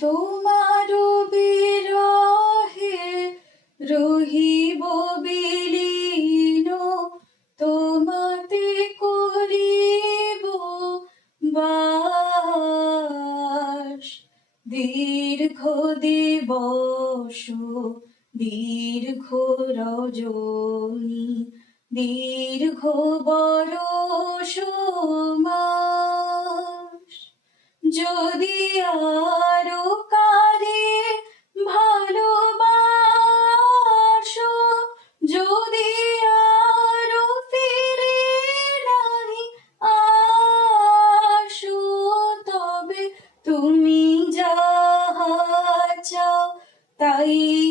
তোমার বিরহে রহিব বিলীন, তোমাতে করিব বাস। দীর্ঘ দিবস দীর্ঘ রজনী, দীর্ঘ বরষ মাস। যদি আরো কারে ভালোবাসো, যদি আরো ফিরে নাহি আসো, তবে তুমি যাহা চাও তাই